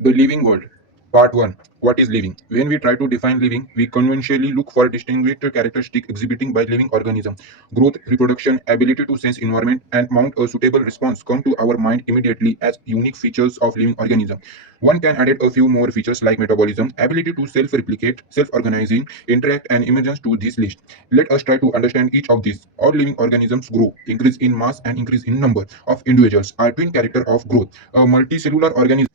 The living world. Part 1. What is living? When we try to define living, we conventionally look for distinguished characteristics exhibiting by living organism. Growth, reproduction, ability to sense environment, and mount a suitable response come to our mind immediately as unique features of living organism. One can add a few more features like metabolism, ability to self-replicate, self-organizing, interact, and emergence to this list. Let us try to understand each of these. All living organisms grow, increase in mass and increase in number of individuals are twin character of growth. A multicellular organism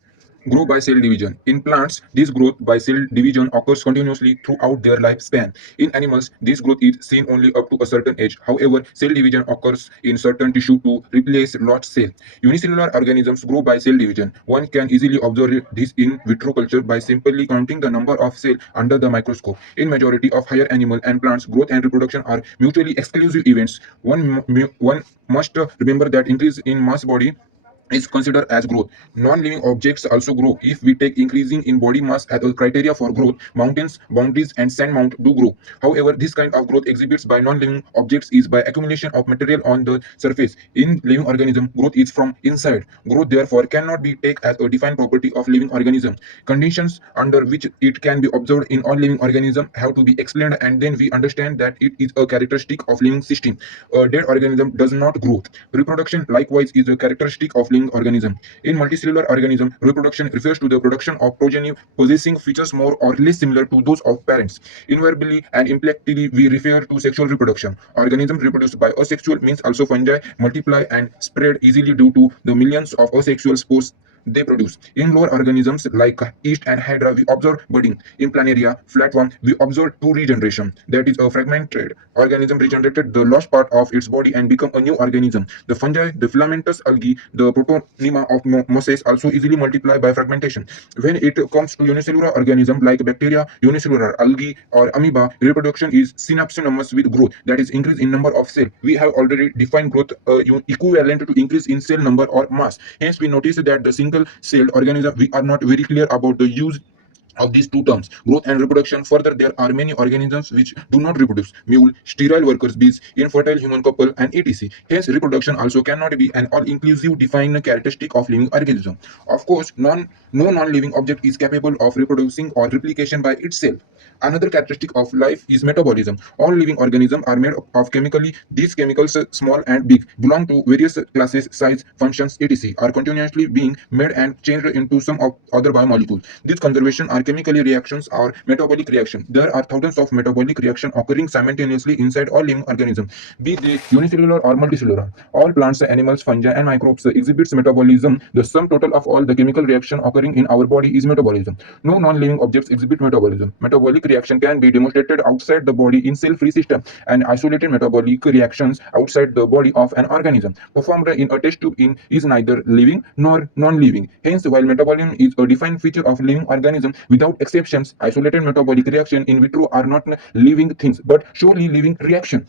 grow by cell division. In plants, this growth by cell division occurs continuously throughout their lifespan. In animals, this growth is seen only up to a certain age. However, cell division occurs in certain tissue to replace lost cell. Unicellular organisms grow by cell division. One can easily observe this in vitro culture by simply counting the number of cells under the microscope. In majority of higher animal and plants, growth and reproduction are mutually exclusive events. One must remember that increase in mass body is considered as growth. Non-living objects also grow. If we take increasing in body mass as a criteria for growth, mountains, boundaries, and sand mount do grow. However, this kind of growth exhibits by non-living objects is by accumulation of material on the surface. In living organism, growth is from inside. Growth therefore cannot be taken as a defined property of living organism. Conditions under which it can be observed in all living organism have to be explained, and then we understand that it is a characteristic of living system. A dead organism does not grow. Reproduction likewise is a characteristic of living organism. In multicellular organism, reproduction refers to the production of progeny possessing features more or less similar to those of parents. Invariably and implicitly, we refer to sexual reproduction. Organisms reproduced by asexual means also fungi multiply and spread easily due to the millions of asexual spores they produce. In lower organisms like yeast and hydra, we observe budding. In planaria, flatworm, we observe two regeneration. That is, a fragmented organism regenerated the lost part of its body and become a new organism. The fungi, the filamentous algae, the protonema of mosses also easily multiply by fragmentation. When it comes to unicellular organisms like bacteria, unicellular algae, or amoeba, reproduction is synapsonymous with growth. That is, increase in number of cells. We have already defined growth equivalent to increase in cell number or mass. Hence, we notice that the single-celled organism, we are not very clear about the use of these two terms, growth and reproduction. Further, there are many organisms which do not reproduce: mule, sterile workers bees, infertile human couple, and etc. Hence, reproduction also cannot be an all-inclusive defined characteristic of living organism. Of course, no non-living object is capable of reproducing or replication by itself. Another characteristic of life is metabolism. All living organisms are made of chemically. These chemicals, small and big, belong to various classes, size, functions, etc., are continuously being made and changed into some of other biomolecules. These conservation are chemically reactions or metabolic reaction. There are thousands of metabolic reactions occurring simultaneously inside all living organisms, be they unicellular or multicellular. All plants, animals, fungi, and microbes exhibits metabolism. The sum total of all the chemical reaction occurring in our body is metabolism. No non-living objects exhibit metabolism. Metabolic reaction can be demonstrated outside the body in cell-free system, and isolated metabolic reactions outside the body of an organism performed in a test tube is neither living nor non-living. Hence, while metabolism is a defined feature of living organism, without exceptions, isolated metabolic reaction in vitro are not living things but surely living reaction.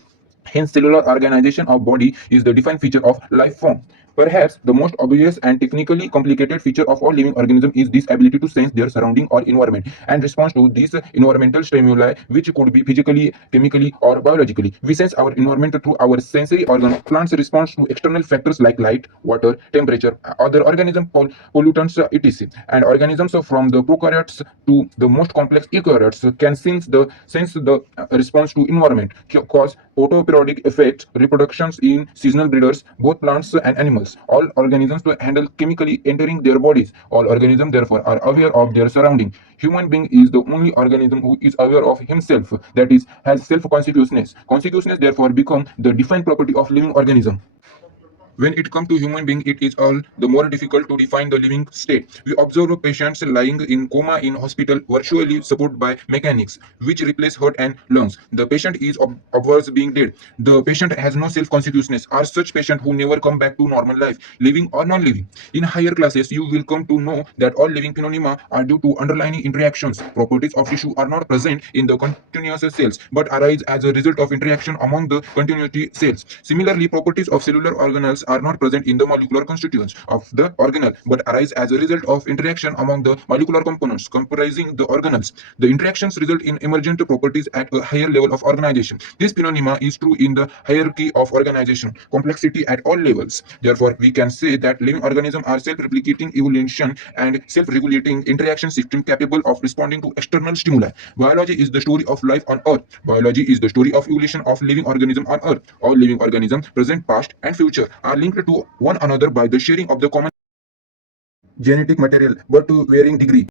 Hence, cellular organization of body is the defined feature of life form. Perhaps the most obvious and technically complicated feature of all living organisms is this ability to sense their surrounding or environment and respond to these environmental stimuli, which could be physically, chemically, or biologically. We sense our environment through our sensory organ. Plants respond to external factors like light, water, temperature, other organism pollutants, etc. And organisms from the prokaryotes to the most complex eukaryotes can sense the response to environment, cause autoperiodic effects, reproductions in seasonal breeders, both plants and animals. All organisms to handle chemically entering their bodies. All organisms therefore are aware of their surrounding. Human being is the only organism who is aware of himself, that is, has self-consciousness. Consciousness therefore become the defined property of living organism. When it comes to human being, it is all the more difficult to define the living state. We observe patients lying in coma in hospital, virtually supported by mechanics, which replace heart and lungs. The patient is observed being dead. The patient has no self-consciousness. Are such patients who never come back to normal life, living or non-living? In higher classes, you will come to know that all living phenomena are due to underlying interactions. Properties of tissue are not present in the continuous cells, but arise as a result of interaction among the continuity cells. Similarly, properties of cellular organelles are not present in the molecular constituents of the organelle but arise as a result of interaction among the molecular components comprising the organelles. The interactions result in emergent properties at a higher level of organization. This phenomena is true in the hierarchy of organization complexity at all levels. Therefore, we can say that living organisms are self-replicating evolution and self-regulating interaction system capable of responding to external stimuli. Biology is the story of life on Earth. Biology is the story of evolution of living organism on Earth. All living organisms, present, past, and future, are linked to one another by the sharing of the common genetic material, but to varying degree.